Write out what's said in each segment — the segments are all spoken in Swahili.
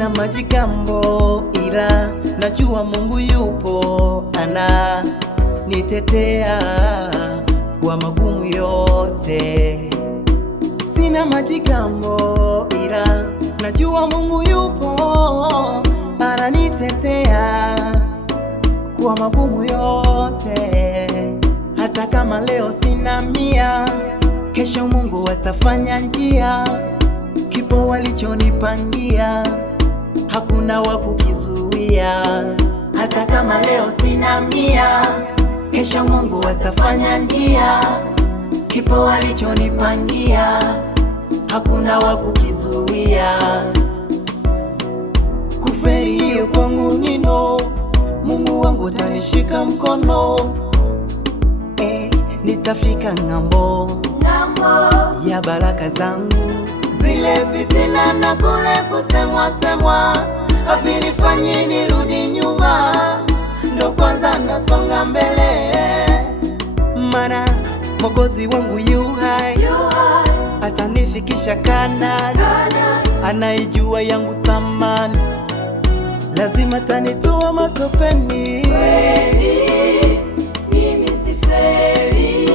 Sina majigambo ila najua Mungu yupo ana nitetea kwa magumu yote. Sina majigambo ila najua Mungu yupo ananitetea kwa magumu yote. Hata kama leo sina mia, kesho Mungu atafanya njia. Kipo walichonipangia, hakuna wa kukizuia. Hata kama leo sina mia, kesho Mungu atafanya njia. Kipo walichonipangia, hakuna wa kukizuia. Kuferi hiyo kwangu nino, Mungu wangu atanishika mkono. Nitafika ng'ambo ya baraka zangu. Zile fitina na kule kusemwa semwa havinifanyi nirudi nyuma, ndo kwanza nasonga mbele. Mana Mwokozi wangu yu hai, atanifikisha Kanaani. Anaijua yangu thamani, lazima tanitoa matopeni. Mimi siferi,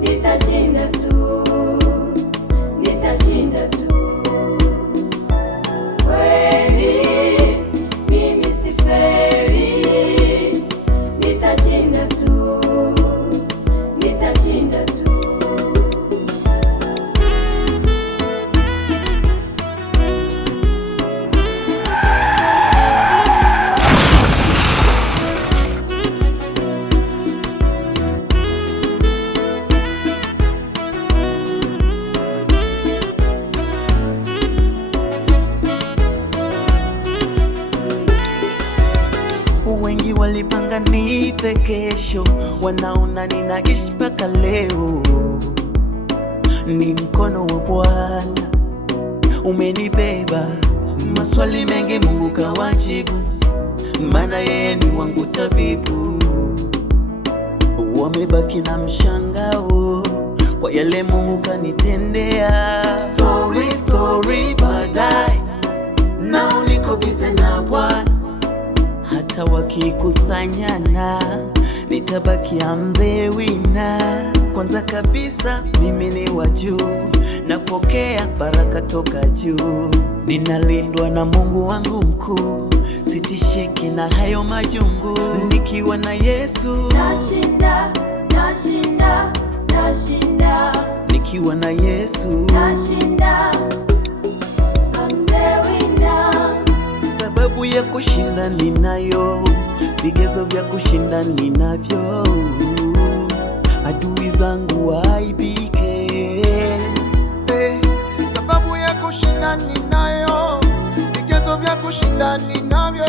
nitashinda tu, nitashinda tu. Kweli mimi siferi, nitashinda tu, nitashinda tu. Wengi walipanga nife kesho, wanaona ninaishi mpaka leo. Ni mkono wa Bwana umenibeba, maswali mengi Mungu kawajibu, maana yeye ni wangu tabibu. Wamebaki na mshangao kwa yale Mungu kanitendea. Story baadaye, nao niko bize na Bwana. Hata wakikusanyana, nitabaki I'm the winner. Kwanza kabisa mimi ni wa juu, napokea baraka toka juu. Ninalindwa na Mungu wangu mkuu, sitishiki na hayo majungu. Nikiwa na Yesu nashinda, nashinda, nashinda. Nikiwa na Yesu nashinda, I'm the winner. Sababu ya kushinda ninayo, vigezo vya kushinda ninavyo. Adui zangu waaibike, sababu ya kushinda ninayo, vigezo vya kushinda ninavyo.